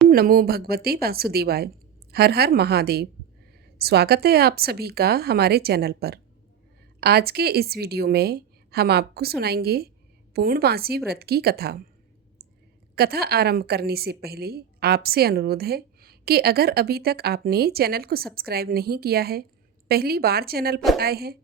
ओम नमो भगवते वासुदेवाय। हर हर महादेव। स्वागत है आप सभी का हमारे चैनल पर। आज के इस वीडियो में हम आपको सुनाएंगे पूर्णमासी व्रत की कथा। कथा आरंभ करने से पहले आपसे अनुरोध है कि अगर अभी तक आपने चैनल को सब्सक्राइब नहीं किया है, पहली बार चैनल पर आए हैं,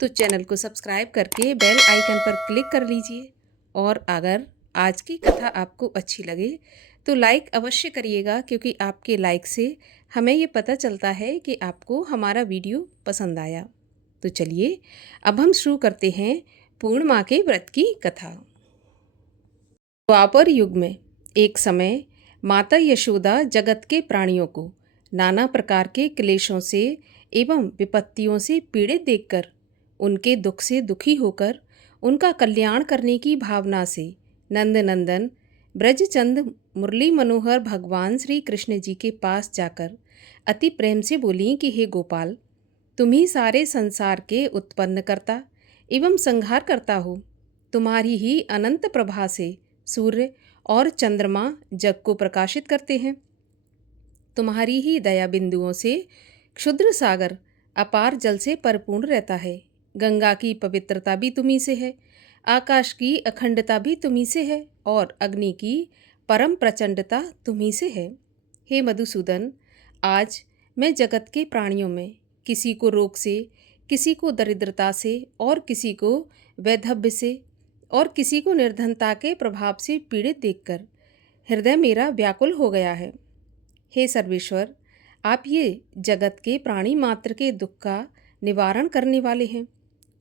तो चैनल को सब्सक्राइब करके बेल आइकन पर क्लिक कर लीजिए। और अगर आज की कथा आपको अच्छी लगे तो लाइक अवश्य करिएगा, क्योंकि आपके लाइक से हमें ये पता चलता है कि आपको हमारा वीडियो पसंद आया। तो चलिए अब हम शुरू करते हैं पूर्णिमा के व्रत की कथा। द्वापर युग में एक समय माता यशोदा जगत के प्राणियों को नाना प्रकार के क्लेशों से एवं विपत्तियों से पीड़ित देखकर उनके दुख से दुखी होकर उनका कल्याण करने की भावना से नंदनंदन ब्रजचंद मुरली मनोहर भगवान श्री कृष्ण जी के पास जाकर अति प्रेम से बोली कि हे गोपाल, तुम ही सारे संसार के उत्पन्न करता एवं संहार करता हो। तुम्हारी ही अनंत प्रभा से सूर्य और चंद्रमा जग को प्रकाशित करते हैं। तुम्हारी ही दया बिंदुओं से क्षुद्र सागर अपार जल से परिपूर्ण रहता है। गंगा की पवित्रता भी तुम्ही से है, आकाश की अखंडता भी तुम्ही से है, और अग्नि की परम प्रचंडता तुम्ही से है। हे मधुसूदन, आज मैं जगत के प्राणियों में किसी को रोग से, किसी को दरिद्रता से, और किसी को वैधव्य से, और किसी को निर्धनता के प्रभाव से पीड़ित देखकर हृदय मेरा व्याकुल हो गया है। हे सर्वेश्वर, आप ये जगत के प्राणी मात्र के दुख का निवारण करने वाले हैं।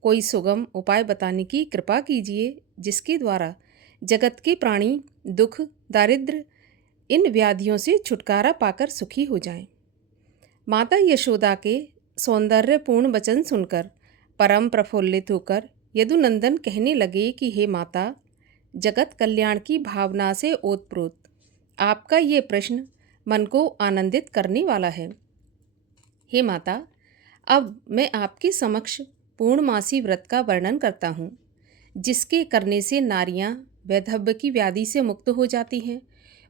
कोई सुगम उपाय बताने की कृपा कीजिए, जिसके द्वारा जगत के प्राणी दुख, दारिद्र्य, इन व्याधियों से छुटकारा पाकर सुखी हो जाएं। माता यशोदा के सौंदर्यपूर्ण वचन सुनकर परम प्रफुल्लित होकर यदुनंदन कहने लगे कि हे माता, जगत कल्याण की भावना से ओतप्रोत आपका ये प्रश्न मन को आनंदित करने वाला है। हे माता, अब मैं आपके समक्ष पूर्णमासी व्रत का वर्णन करता हूँ, जिसके करने से नारियां वैधव्य की व्याधि से मुक्त हो जाती हैं,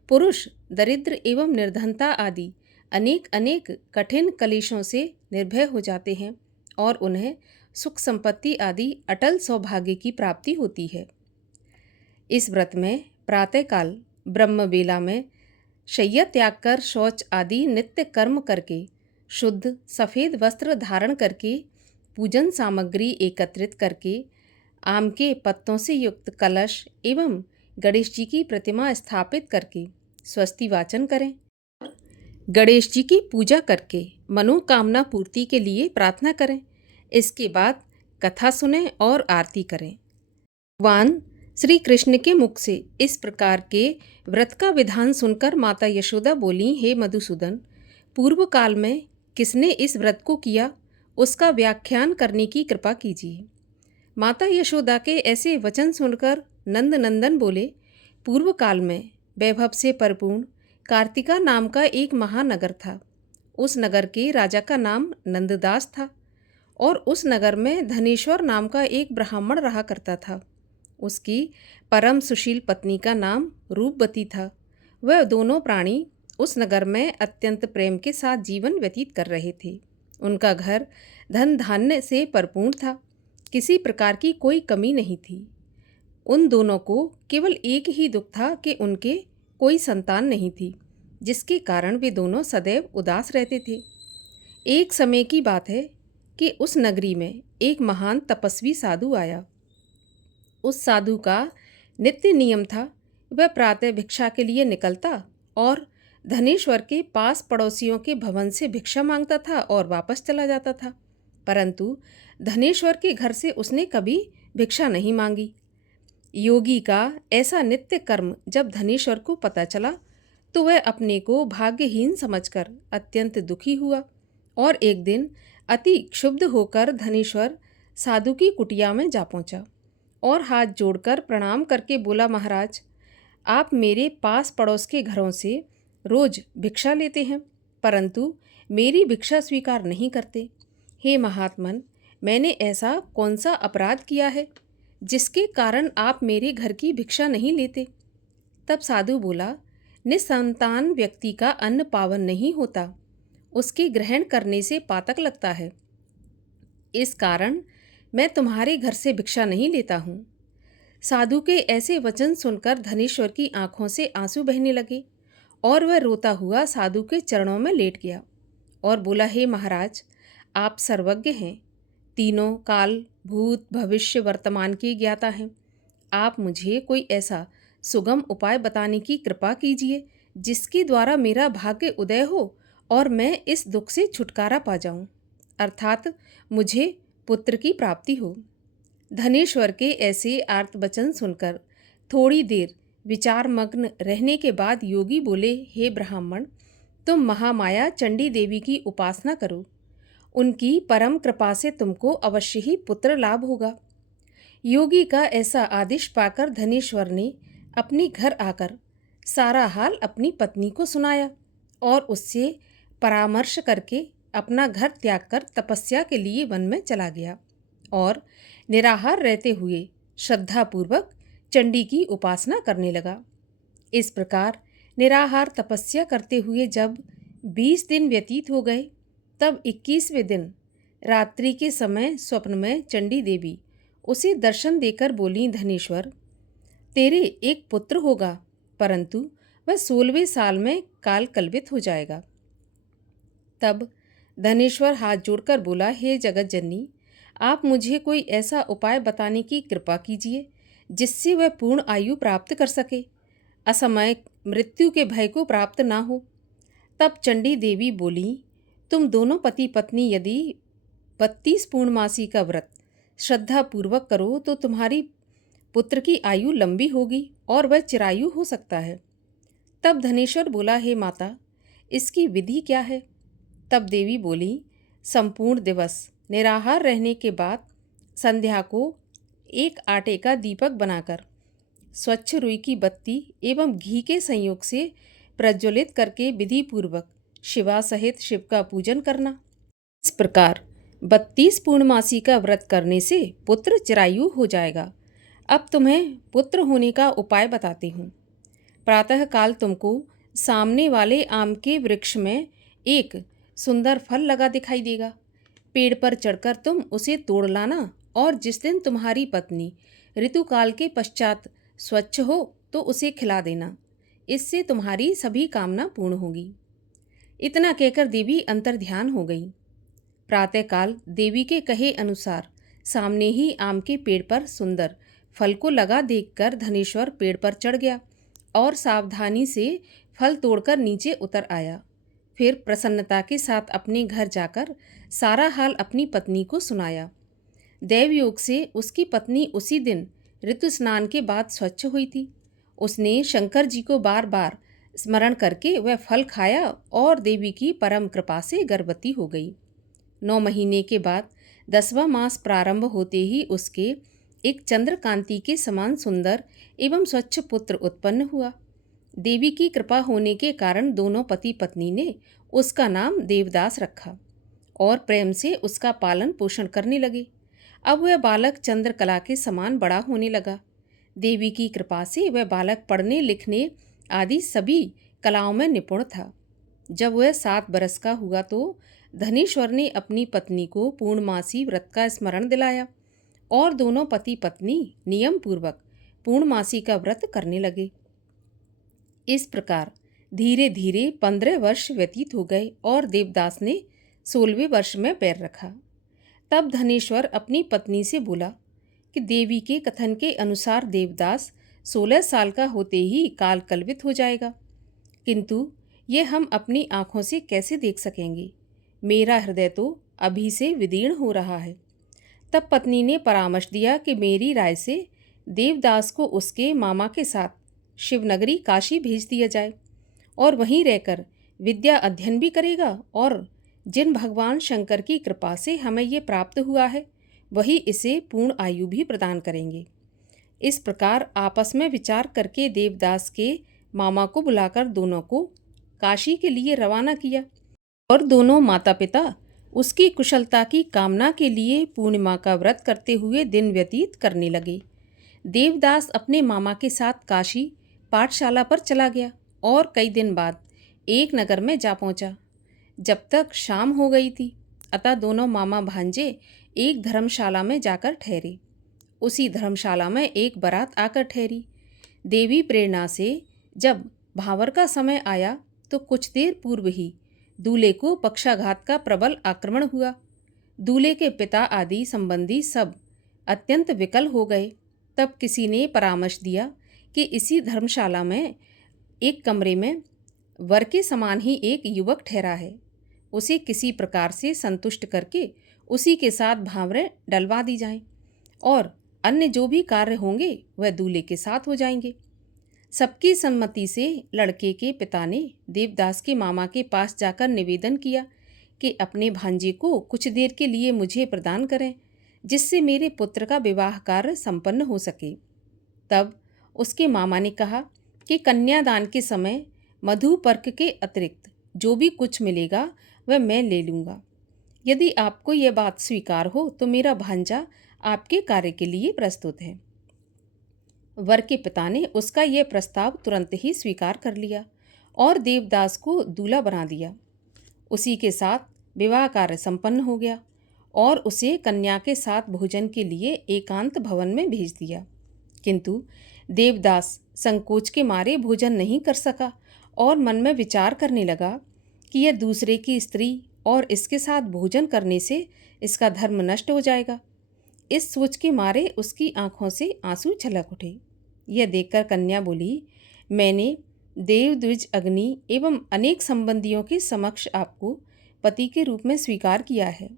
पुरुष दरिद्र एवं निर्धनता आदि अनेक अनेक कठिन कलेशों से निर्भय हो जाते हैं, और उन्हें सुख संपत्ति आदि अटल सौभाग्य की प्राप्ति होती है। इस व्रत में प्रातःकाल ब्रह्म बेला में शय्या त्याग कर शौच आदि नित्य कर्म करके शुद्ध सफ़ेद वस्त्र धारण करके पूजन सामग्री एकत्रित करके आम के पत्तों से युक्त कलश एवं गणेश जी की प्रतिमा स्थापित करके स्वस्ति वाचन करें। गणेश जी की पूजा करके मनोकामना पूर्ति के लिए प्रार्थना करें। इसके बाद कथा सुनें और आरती करें। भगवान श्री कृष्ण के मुख से इस प्रकार के व्रत का विधान सुनकर माता यशोदा बोली, हे मधुसूदन, पूर्व काल में किसने इस व्रत को किया, उसका व्याख्यान करने की कृपा कीजिए। माता यशोदा के ऐसे वचन सुनकर नंदनंदन बोले, पूर्व काल में वैभव से परिपूर्ण कार्तिका नाम का एक महानगर था। उस नगर के राजा का नाम नंददास था, और उस नगर में धनेश्वर नाम का एक ब्राह्मण रहा करता था। उसकी परम सुशील पत्नी का नाम रूपवती था। वह दोनों प्राणी उस नगर में अत्यंत प्रेम के साथ जीवन व्यतीत कर रहे थे। उनका घर धन धान्य से परिपूर्ण था, किसी प्रकार की कोई कमी नहीं थी। उन दोनों को केवल एक ही दुख था कि उनके कोई संतान नहीं थी, जिसके कारण वे दोनों सदैव उदास रहते थे। एक समय की बात है कि उस नगरी में एक महान तपस्वी साधु आया। उस साधु का नित्य नियम था, वह प्रातः भिक्षा के लिए निकलता और धनेश्वर के पास पड़ोसियों के भवन से भिक्षा मांगता था और वापस चला जाता था। परंतु धनेश्वर के घर से उसने कभी भिक्षा नहीं मांगी। योगी का ऐसा नित्य कर्म जब धनेश्वर को पता चला, तो वह अपने को भाग्यहीन समझकर अत्यंत दुखी हुआ, और एक दिन अति क्षुब्ध होकर धनेश्वर साधु की कुटिया में जा पहुंचा और हाथ जोड़कर प्रणाम करके बोला, महाराज, आप मेरे पास पड़ोस के घरों से रोज भिक्षा लेते हैं, परंतु मेरी भिक्षा स्वीकार नहीं करते। हे महात्मन, मैंने ऐसा कौन सा अपराध किया है जिसके कारण आप मेरे घर की भिक्षा नहीं लेते? तब साधु बोला, निसंतान व्यक्ति का अन्न पावन नहीं होता, उसके ग्रहण करने से पातक लगता है। इस कारण मैं तुम्हारे घर से भिक्षा नहीं लेता हूँ। साधु के ऐसे वचन सुनकर धनेश्वर की आंखों से आंसू बहने लगे और वह रोता हुआ साधु के चरणों में लेट गया और बोला, हे महाराज, आप सर्वज्ञ हैं, तीनों काल, भूत, भविष्य, वर्तमान की ज्ञाता हैं। आप मुझे कोई ऐसा सुगम उपाय बताने की कृपा कीजिए जिसके द्वारा मेरा भाग्य उदय हो और मैं इस दुख से छुटकारा पा जाऊं, अर्थात मुझे पुत्र की प्राप्ति हो। धनेश्वर के ऐसे आर्त वचन सुनकर थोड़ी देर विचारमग्न रहने के बाद योगी बोले, हे ब्राह्मण, तुम महामाया चंडी देवी की उपासना करो। उनकी परम कृपा से तुमको अवश्य ही पुत्र लाभ होगा। योगी का ऐसा आदेश पाकर धनेश्वर ने अपने घर आकर सारा हाल अपनी पत्नी को सुनाया और उससे परामर्श करके अपना घर त्याग कर तपस्या के लिए वन में चला गया और निराहार रहते हुए श्रद्धापूर्वक चंडी की उपासना करने लगा। इस प्रकार निराहार तपस्या करते हुए जब 20 दिन व्यतीत हो गए, तब 21वें दिन रात्रि के समय स्वप्न में चंडी देवी उसे दर्शन देकर बोली, धनेश्वर, तेरे एक पुत्र होगा, परंतु वह 16वें साल में काल कल्पित हो जाएगा। तब धनेश्वर हाथ जोड़कर बोला, हे जगत जननी, आप मुझे कोई ऐसा उपाय बताने की कृपा कीजिए जिससे वह पूर्ण आयु प्राप्त कर सके, असमय मृत्यु के भय को प्राप्त ना हो। तब चंडी देवी बोली, तुम दोनों पति पत्नी यदि 32 पूर्णमासी का व्रत श्रद्धापूर्वक करो तो तुम्हारी पुत्र की आयु लंबी होगी और वह चिरायु हो सकता है। तब धनेश्वर बोला, हे माता, इसकी विधि क्या है? तब देवी बोली, संपूर्ण दिवस निराहार रहने के बाद संध्या को एक आटे का दीपक बनाकर स्वच्छ रुई की बत्ती एवं घी के संयोग से प्रज्वलित करके विधि पूर्वक शिवा सहित शिव का पूजन करना। इस प्रकार 32 पूर्णमासी का व्रत करने से पुत्र चिरायु हो जाएगा। अब तुम्हें पुत्र होने का उपाय बताती हूँ। प्रातःकाल तुमको सामने वाले आम के वृक्ष में एक सुंदर फल लगा दिखाई देगा। पेड़ पर चढ़कर तुम उसे तोड़ लाना और जिस दिन तुम्हारी पत्नी ऋतुकाल के पश्चात स्वच्छ हो तो उसे खिला देना। इससे तुम्हारी सभी कामना पूर्ण होगी। इतना कहकर देवी अंतर्ध्यान हो गई। प्रातःकाल देवी के कहे अनुसार सामने ही आम के पेड़ पर सुंदर फल को लगा देखकर धनेश्वर पेड़ पर चढ़ गया और सावधानी से फल तोड़कर नीचे उतर आया। फिर प्रसन्नता के साथ अपने घर जाकर सारा हाल अपनी पत्नी को सुनाया। दैवयोग से उसकी पत्नी उसी दिन ऋतु स्नान के बाद स्वच्छ हुई थी। उसने शंकर जी को बार बार स्मरण करके वह फल खाया और देवी की परम कृपा से गर्भवती हो गई। 9 महीने के बाद 10वां मास प्रारंभ होते ही उसके एक चंद्रकांति के समान सुंदर एवं स्वच्छ पुत्र उत्पन्न हुआ। देवी की कृपा होने के कारण दोनों पति पत्नी ने उसका नाम देवदास रखा और प्रेम से उसका पालन पोषण करने लगे। अब वह बालक चंद्रकला के समान बड़ा होने लगा। देवी की कृपा से वह बालक पढ़ने लिखने आदि सभी कलाओं में निपुण था। जब वह 7 बरस का हुआ तो धनेश्वर ने अपनी पत्नी को पूर्णमासी व्रत का स्मरण दिलाया और दोनों पति पत्नी नियम पूर्वक पूर्णमासी का व्रत करने लगे। इस प्रकार धीरे धीरे 15 वर्ष व्यतीत हो गए और देवदास ने 16वें वर्ष में पैर रखा। तब धनेश्वर अपनी पत्नी से बोला कि देवी के कथन के अनुसार देवदास 16 साल का होते ही काल कल्पित हो जाएगा, किंतु ये हम अपनी आँखों से कैसे देख सकेंगे? मेरा हृदय तो अभी से विदीर्ण हो रहा है। तब पत्नी ने परामर्श दिया कि मेरी राय से देवदास को उसके मामा के साथ शिवनगरी काशी भेज दिया जाए और वहीं रहकर विद्या अध्ययन भी करेगा और जिन भगवान शंकर की कृपा से हमें ये प्राप्त हुआ है वही इसे पूर्ण आयु भी प्रदान करेंगे। इस प्रकार आपस में विचार करके देवदास के मामा को बुलाकर दोनों को काशी के लिए रवाना किया और दोनों माता पिता उसकी कुशलता की कामना के लिए पूर्णिमा का व्रत करते हुए दिन व्यतीत करने लगे। देवदास अपने मामा के साथ काशी पाठशाला पर चला गया और कई दिन बाद एक नगर में जा पहुंचा। जब तक शाम हो गई थी, अतः दोनों मामा भांजे एक धर्मशाला में जाकर ठहरे। उसी धर्मशाला में एक बारात आकर ठहरी। देवी प्रेरणा से जब भावर का समय आया तो कुछ देर पूर्व ही दूल्हे को पक्षाघात का प्रबल आक्रमण हुआ। दूल्हे के पिता आदि संबंधी सब अत्यंत विकल हो गए। तब किसी ने परामर्श दिया कि इसी धर्मशाला में एक कमरे में वर के समान ही एक युवक ठहरा है, उसे किसी प्रकार से संतुष्ट करके उसी के साथ भावरें डलवा दी जाएं और अन्य जो भी कार्य होंगे वह दूल्हे के साथ हो जाएंगे। सबकी सम्मति से लड़के के पिता ने देवदास के मामा के पास जाकर निवेदन किया कि अपने भांजे को कुछ देर के लिए मुझे प्रदान करें, जिससे मेरे पुत्र का विवाह कार्य संपन्न हो सके। तब उसके मामा ने कहा कि कन्यादान के समय मधुपर्क के अतिरिक्त जो भी कुछ मिलेगा वह मैं ले लूँगा। यदि आपको यह बात स्वीकार हो तो मेरा भांजा आपके कार्य के लिए प्रस्तुत है। वर के पिता ने उसका यह प्रस्ताव तुरंत ही स्वीकार कर लिया और देवदास को दूल्हा बना दिया। उसी के साथ विवाह कार्य संपन्न हो गया और उसे कन्या के साथ भोजन के लिए एकांत भवन में भेज दिया। किंतु देवदास संकोच के मारे भोजन नहीं कर सका और मन में विचार करने लगा कि यह दूसरे की स्त्री और इसके साथ भोजन करने से इसका धर्म नष्ट हो जाएगा। इस सोच के मारे उसकी आंखों से आंसू छलक उठे। यह देखकर कन्या बोली, मैंने देव द्विज अग्नि एवं अनेक संबंधियों के समक्ष आपको पति के रूप में स्वीकार किया है।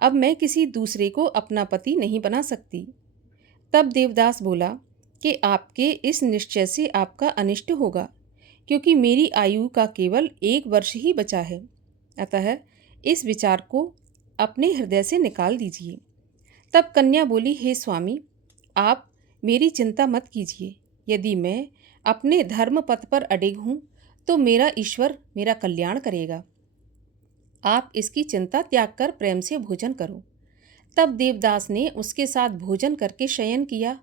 अब मैं किसी दूसरे को अपना पति नहीं बना सकती। तब देवदास बोला कि आपके इस निश्चय से आपका अनिष्ट होगा, क्योंकि मेरी आयु का केवल 1 वर्ष ही बचा है। अतः इस विचार को अपने हृदय से निकाल दीजिए। तब कन्या बोली, हे स्वामी, आप मेरी चिंता मत कीजिए। यदि मैं अपने धर्म पथ पर अडिग हूँ तो मेरा ईश्वर मेरा कल्याण करेगा। आप इसकी चिंता त्याग कर प्रेम से भोजन करो। तब देवदास ने उसके साथ भोजन करके शयन किया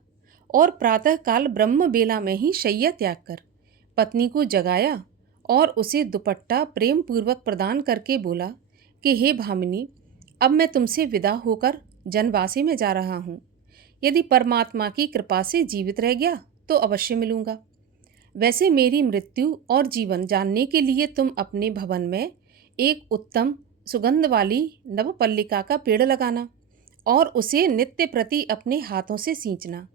और प्रातःकाल ब्रह्म बेला में ही शैया त्याग कर पत्नी को जगाया और उसे दुपट्टा प्रेम पूर्वक प्रदान करके बोला कि हे भामिनी, अब मैं तुमसे विदा होकर जनवासी में जा रहा हूँ। यदि परमात्मा की कृपा से जीवित रह गया तो अवश्य मिलूँगा। वैसे मेरी मृत्यु और जीवन जानने के लिए तुम अपने भवन में एक उत्तम सुगंध वाली नवपल्लिका का पेड़ लगाना और उसे नित्य प्रति अपने हाथों से सींचना।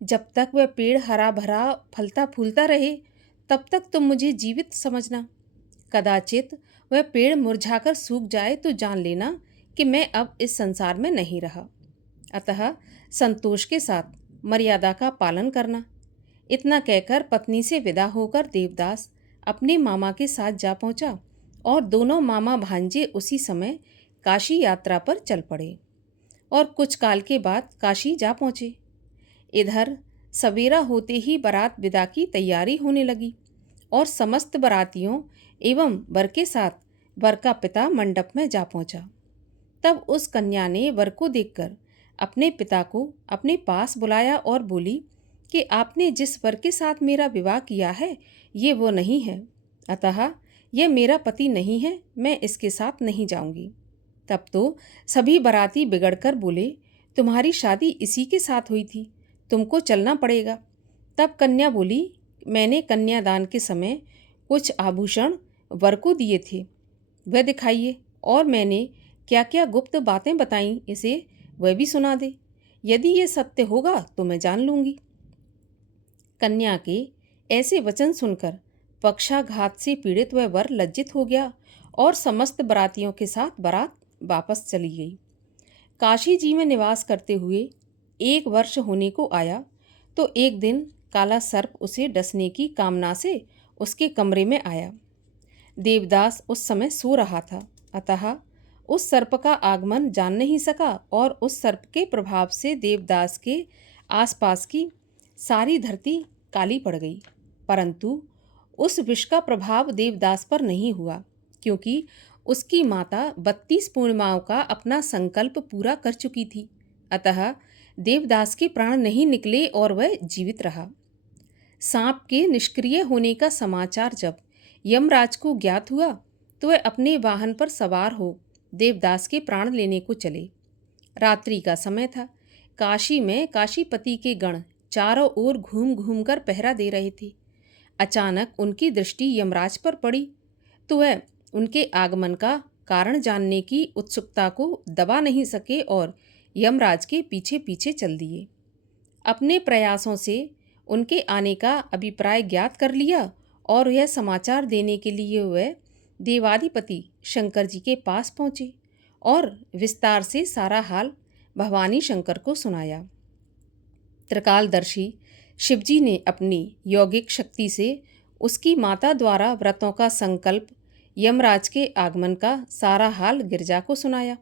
जब तक वह पेड़ हरा भरा फलता फूलता रहे तब तक तुम मुझे जीवित समझना। कदाचित वह पेड़ मुरझाकर सूख जाए तो जान लेना कि मैं अब इस संसार में नहीं रहा। अतः संतोष के साथ मर्यादा का पालन करना। इतना कहकर पत्नी से विदा होकर देवदास अपने मामा के साथ जा पहुंचा और दोनों मामा भांजे उसी समय काशी यात्रा पर चल पड़े और कुछ काल के बाद काशी जा पहुँचे। इधर सवेरा होते ही बारात विदा की तैयारी होने लगी और समस्त बारातियों एवं वर के साथ वर का पिता मंडप में जा पहुंचा। तब उस कन्या ने वर को देखकर अपने पिता को अपने पास बुलाया और बोली कि आपने जिस वर के साथ मेरा विवाह किया है ये वो नहीं है, अतः यह मेरा पति नहीं है, मैं इसके साथ नहीं जाऊंगी। तब तो सभी बाराती बिगड़कर बोले, तुम्हारी शादी इसी के साथ हुई थी, तुमको चलना पड़ेगा। तब कन्या बोली, मैंने कन्यादान के समय कुछ आभूषण वर को दिए थे, वह दिखाइए, और मैंने क्या क्या गुप्त बातें बताईं इसे वह भी सुना दे। यदि ये सत्य होगा तो मैं जान लूँगी। कन्या के ऐसे वचन सुनकर पक्षाघात से पीड़ित वह वर लज्जित हो गया और समस्त बारातियों के साथ बारात वापस चली गई। काशी जी में निवास करते हुए 1 वर्ष होने को आया तो एक दिन काला सर्प उसे डसने की कामना से उसके कमरे में आया। देवदास उस समय सो रहा था, अतः उस सर्प का आगमन जान नहीं सका और उस सर्प के प्रभाव से देवदास के आसपास की सारी धरती काली पड़ गई। परंतु उस विष का प्रभाव देवदास पर नहीं हुआ, क्योंकि उसकी माता 32 पूर्णिमाओं का अपना संकल्प पूरा कर चुकी थी। अतः देवदास के प्राण नहीं निकले और वह जीवित रहा। सांप के निष्क्रिय होने का समाचार जब यमराज को ज्ञात हुआ तो वह अपने वाहन पर सवार हो देवदास के प्राण लेने को चले। रात्रि का समय था। काशी में काशीपति के गण चारों ओर घूम घूम कर पहरा दे रहे थे। अचानक उनकी दृष्टि यमराज पर पड़ी तो वह उनके आगमन का कारण जानने की उत्सुकता को दबा नहीं सके और यमराज के पीछे पीछे चल दिए। अपने प्रयासों से उनके आने का अभिप्राय ज्ञात कर लिया और यह समाचार देने के लिए वह देवाधिपति शंकर जी के पास पहुँचे और विस्तार से सारा हाल भवानी शंकर को सुनाया। त्रिकालदर्शी शिवजी ने अपनी यौगिक शक्ति से उसकी माता द्वारा व्रतों का संकल्प यमराज के आगमन का सारा हाल गिरजा को सुनाया।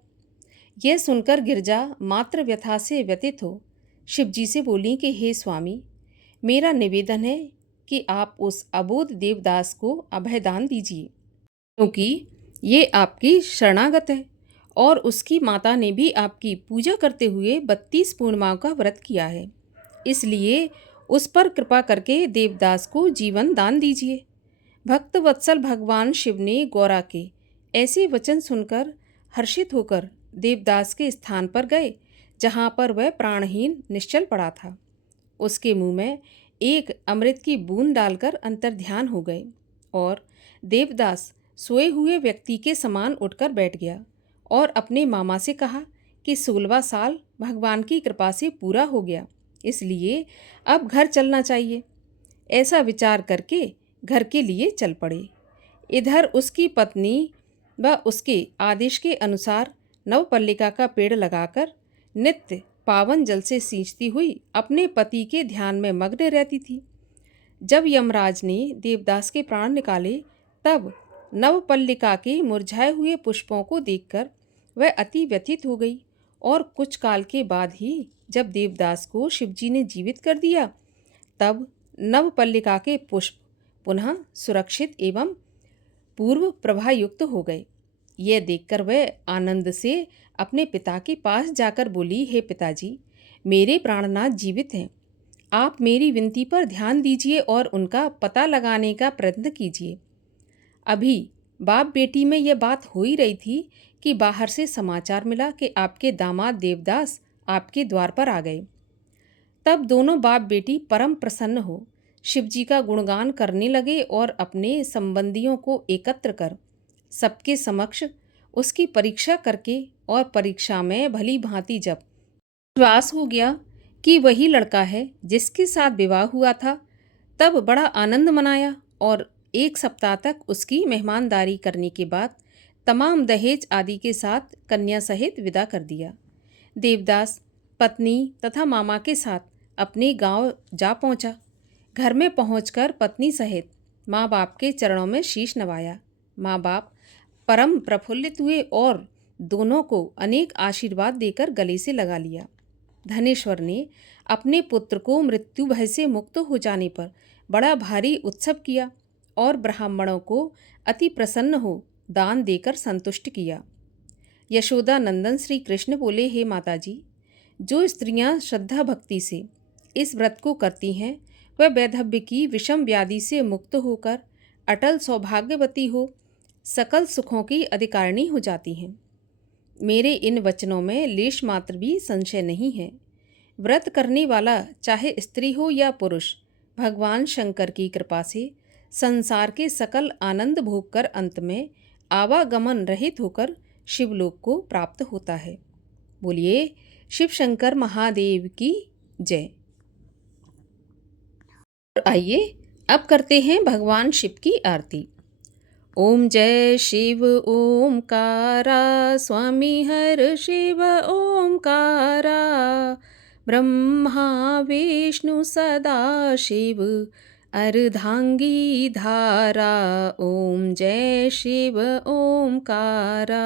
यह सुनकर गिरजा मात्र व्यथा से व्यथित हो शिवजी से बोली कि हे स्वामी, मेरा निवेदन है कि आप उस अबोध देवदास को अभयदान दीजिए, क्योंकि ये आपकी शरणागत है और उसकी माता ने भी आपकी पूजा करते हुए 32 पूर्णिमाओं का व्रत किया है। इसलिए उस पर कृपा करके देवदास को जीवन दान दीजिए। भक्त वत्सल भगवान शिव ने गौरा के ऐसे वचन सुनकर हर्षित होकर देवदास के स्थान पर गए जहाँ पर वह प्राणहीन निश्चल पड़ा था। उसके मुंह में एक अमृत की बूंद डालकर अंतर्ध्यान हो गए और देवदास सोए हुए व्यक्ति के समान उठकर बैठ गया और अपने मामा से कहा कि 16वां साल भगवान की कृपा से पूरा हो गया, इसलिए अब घर चलना चाहिए। ऐसा विचार करके घर के लिए चल पड़े। इधर उसकी पत्नी व उसके आदेश के अनुसार नवपल्लिका का पेड़ लगाकर नित्य पावन जल से सींचती हुई अपने पति के ध्यान में मग्न रहती थी। जब यमराज ने देवदास के प्राण निकाले तब नवपल्लिका के मुरझाए हुए पुष्पों को देखकर वह अति व्यथित हो गई और कुछ काल के बाद ही जब देवदास को शिवजी ने जीवित कर दिया तब नवपल्लिका के पुष्प पुनः सुरक्षित एवं पूर्व प्रभायुक्त हो गए। यह देखकर वह आनंद से अपने पिता के पास जाकर बोली, हे पिताजी, मेरे प्राणनाथ जीवित हैं। आप मेरी विनती पर ध्यान दीजिए और उनका पता लगाने का प्रयत्न कीजिए। अभी बाप बेटी में यह बात हो ही रही थी कि बाहर से समाचार मिला कि आपके दामाद देवदास आपके द्वार पर आ गए। तब दोनों बाप बेटी परम प्रसन्न हो शिवजी का गुणगान करने लगे और अपने संबंधियों को एकत्र कर सबके समक्ष उसकी परीक्षा करके और परीक्षा में भली भांति जब विश्वास हो गया कि वही लड़का है जिसके साथ विवाह हुआ था, तब बड़ा आनंद मनाया और 1 सप्ताह तक उसकी मेहमानदारी करने के बाद तमाम दहेज आदि के साथ कन्या सहित विदा कर दिया। देवदास पत्नी तथा मामा के साथ अपने गांव जा पहुंचा। घर में पहुंचकर पत्नी सहित माँ बाप के चरणों में शीश नवाया। माँ बाप परम प्रफुल्लित हुए और दोनों को अनेक आशीर्वाद देकर गले से लगा लिया। धनेश्वर ने अपने पुत्र को मृत्यु भय से मुक्त हो जाने पर बड़ा भारी उत्सव किया और ब्राह्मणों को अति प्रसन्न हो दान देकर संतुष्ट किया। यशोदा नंदन श्री कृष्ण बोले, हे माताजी, जो स्त्रियां श्रद्धा भक्ति से इस व्रत को करती हैं वह वैधव्य की विषम व्याधि से मुक्त होकर अटल सौभाग्यवती हो सकल सुखों की अधिकारिणी हो जाती हैं। मेरे इन वचनों में लेश मात्र भी संशय नहीं है। व्रत करने वाला चाहे स्त्री हो या पुरुष भगवान शंकर की कृपा से संसार के सकल आनंद भोग कर अंत में आवागमन रहित होकर शिवलोक को प्राप्त होता है। बोलिए शिव शंकर महादेव की जय। आइए अब करते हैं भगवान शिव की आरती। ओम जय शिव ओमकारा, स्वामी हर शिव ओमकारा, ब्रह्मा विष्णु सदा शिव अर्धांगी धारा। ओम जय शिव ओमकारा,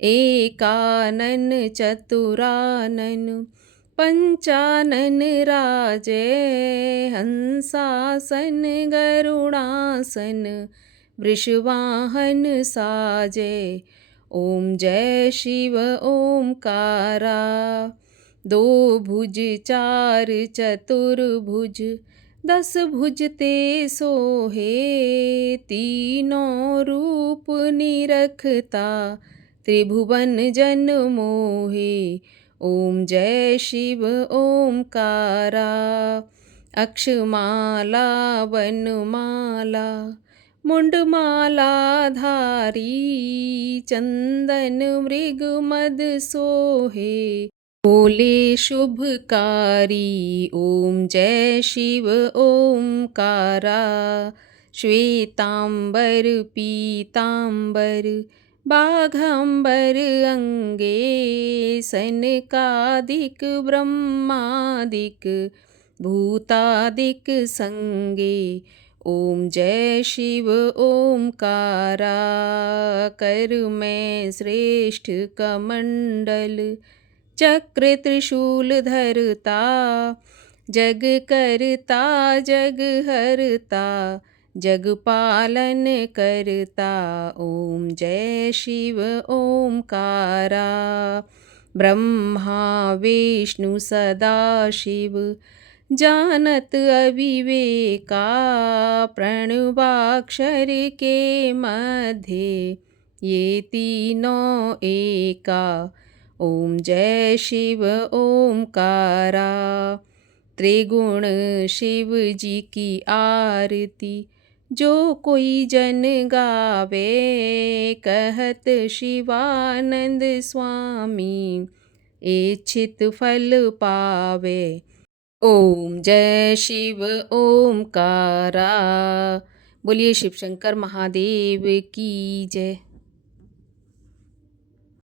एकानन चतुरानन पंचानन राजे, हंसासन गरुड़ासन वृषवाहन साजे। ओम जय शिव ओमकारा, 2 भुज 4 चतुर्भुज दस भुजते सोहे तीनों रूप निरखता त्रिभुवन जन मोहे। ओम जय शिव ओमकारा। अक्षमाला वनमाला मुंडमाला धारी चंदन मृग मद सोहे। बोले शुभकारी ओम जय शिव ओमकारा। श्वेतांबर पीतांबर बाघांबर अंगे सनकादिक ब्रह्मादिक भूतादिक संगे। ओम जय शिव ओमकारा। कर मैं श्रेष्ठ कमंडल चक्र त्रिशूल धरता जग करता जग हरता जग पालन करता। ओम जय शिव ओमकारा। ब्रह्मा विष्णु सदा शिव जानत अविवेका प्रणवाक्षर के मध्य ये तीनों एका। ओम जय शिव ओमकारा। त्रिगुण शिव जी की आरती जो कोई जन गावे कहत शिवानंद स्वामी इच्छित फल पावे। ओम जय शिव ओमकारा। बोलिए शिव शंकर महादेव की जय।